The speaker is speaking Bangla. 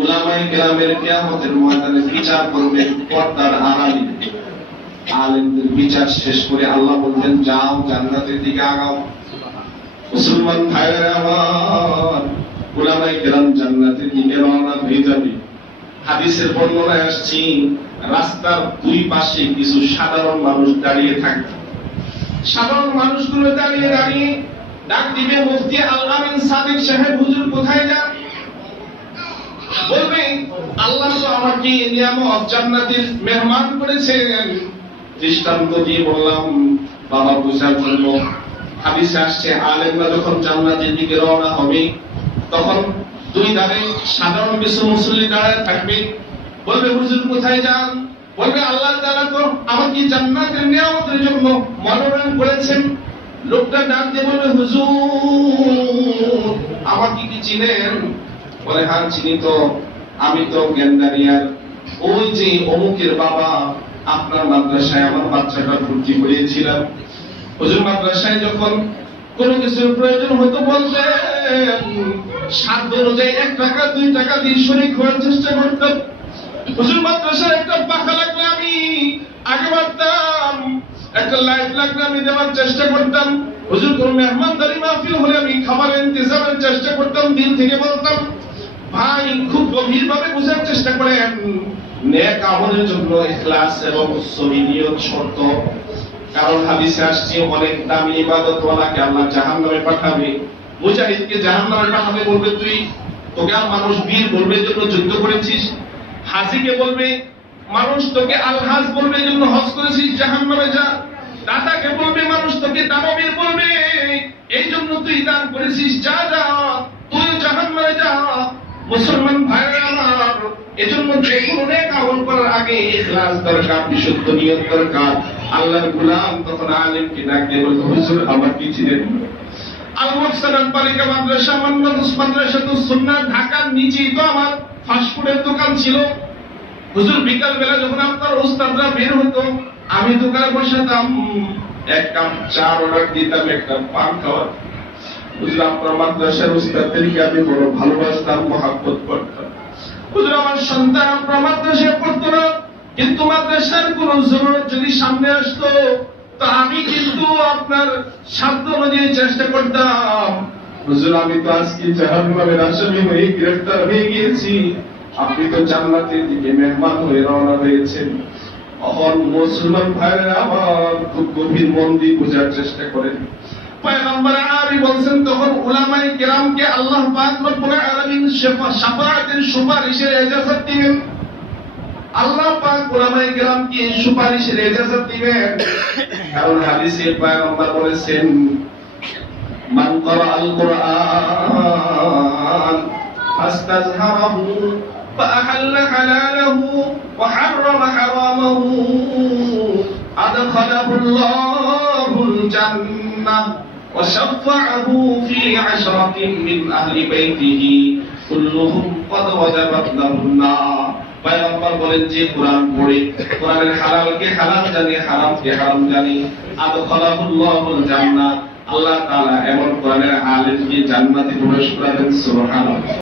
উলামায়ে কেরামের কিয়ামতের ময়দানে বিচার করবেন পর্দার আড়ালে। আলেমদের বিচার শেষ করে আল্লাহ বলবেন যাও জান্নাতের দিকে আগাও। মুসলমান ভাইরা আমার, উলামায়ে কেরাম জান্নাতের দিকে রওনা হয়ে যাবে। হাদিসের বর্ণনায় আসছে রাস্তার দুই পাশে কিছু সাধারণ মানুষ দাঁড়িয়ে থাকবে। সাধারণ মানুষগুলো দাঁড়িয়ে দাঁড়িয়ে ডাক দিবে মুফতি আল আমিন সাদিক সাহেব, হুজুর কোথায় যান? বলবে আল্লাহ তো আমাকে নিয়ামত জান্নাতের মেহমান করেছেন। দৃষ্টান্ত দিয়ে বললাম বাবা বুঝার জন্য। হাদিসে আসছে আলেমরা যখন জান্নাতের দিকে রওনা হবে তখন দুই ধারে সাধারণ কিছু মুসল্লি দাঁড়ায় থাকবে। বলবে হুজুর কোথায় যান? বলবে আল্লাহ তাআলা তো আমাকে জান্নাতের নিয়ামতের জন্য মনোনয়ন করেছেন। লোকটা ডাক দিয়ে বলবে হুজুর আমাকে কি চিনেন? বলে হ্যাঁ চিনি তো, আমি তো গেন্দারিয়ার ওই যে অমুকের বাবা, আপনার মাদ্রাসায় আমার বাচ্চাটা ভর্তি করিয়েছিলাম। হুজুর মাদ্রাসায় যখন কোন কিছুর প্রয়োজন হতো বলতে সাধ্য অনুযায়ী 1 টাকা 2 টাকা দিয়ে শরীক হওয়ার চেষ্টা করতাম। হুজুর মাদ্রাসায় একটা পাখা লাগলে আমি আগে বাড়তাম, একটা লাইট লাগলে আমি দেওয়ার চেষ্টা করতাম। হুজুর কোন মেহমানদারি মাহফিল হলে আমি খাবারের ইন্তজামের চেষ্টা করতাম, দিল থেকে বলতাম। ভাই খুব গভীরভাবে বোঝার চেষ্টা করেন, নেক আমলের জন্য ইখলাস এবং সহি নিয়ত শর্ত। কারণ হাদিসে আসছে অনেক দামি ইবাদতওয়ালাকে আল্লাহ জাহান্নামে পাঠাবে। মুজাহিদকে জাহান্নামে পাঠাবে, বলবে তুই তোকে আর মানুষ বীর বলবে জন্য যুদ্ধ করেছিস। হাজীকে বলবে মানুষ তোকে আলহাজ বলবে জন্য হজ করেছিস, জাহান্নামে যা। দাতাকে বলবে মানুষ তোকে দানবীর বলবে এই জন্য তুই দান করেছিস, যা যা তুই জাহান্নামে যা। মুসলমান ভাইরা আমার, এজন্য যে কোনো নেক আমল করার আগে ইখলাস দরকার, বিশুদ্ধ নিয়ত দরকার। আল্লাহর গোলাম তখন আলেমকে ডাক দিয়ে বলতো হুজুর আমার কি চিনেন? আল মুহসানাত বালিকা মাদ্রাসা, মান্নাতুস মাদ্রাসাতুস সুন্নাহ ঢাকার নিচেই তো আমার ফাস্টফুডের দোকান ছিল। হুজুর বিকাল বেলা যখন আপনার ওস্তাদরা বের হতো আমি দোকানে বসাতাম, 1 কাপ চা অর্ডার দিতাম, 1 কাপ পান খাওয়ার। হুজুর আপনার মাদ্রাসার ওস্তাদদেরকে আমি বড় ভালোবাসতাম, মহব্বত করতাম। হুজুর আমার সন্তান আপনার মাদ্রাসায় পড়তো না, কিন্তু মাদ্রাসার কোন জরুরত যদি সামনে আসতো তো আমি কিন্তু আপনার সাধ্য অনুযায়ী চেষ্টা করতাম। হুজুর আমি তো আজকে জাহান্নামের আসামি হয়ে গ্রেফতার হয়ে গিয়েছি, আপনি তো জান্নাতের দিকে মেহমান হয়ে রওনা হয়েছেন। মুসলমান ভাইরা আমার খুব গভীর মন দিয়ে বোঝার চেষ্টা করেন। পয়গম্বর আরবি বলেন তখন উলামায়ে কেরামকে আল্লাহ পাক রব্বুল আলামিন শাফাআতের সুপারিশের ইজাজত দিবেন। আল্লাহ পাক উলামায়ে কেরামকে সুপারিশের ইজাজত দিবেন। কারণ হাদিসে পয়গম্বর বলেছেন মান ক্বারাআল কুরআন ফাস্তাযহারাহু فأحل حلاله وحرم حرامه أدخله الله الجنة وشفعه في 10 من أهل بيته كلهم قد وجبت له النار। পয়গম্বর বলেন যে কোরআন পড়ে কোরআনের হালালকে হালাল জানে, হারামকে হারাম জানে, আদখালাহুল্লাহুল জান্নাহ, আল্লাহ তাআলা এমন কোরআনের আলেমকে জান্নাতে প্রবেশ করাবেন। সুবহানাল্লাহ।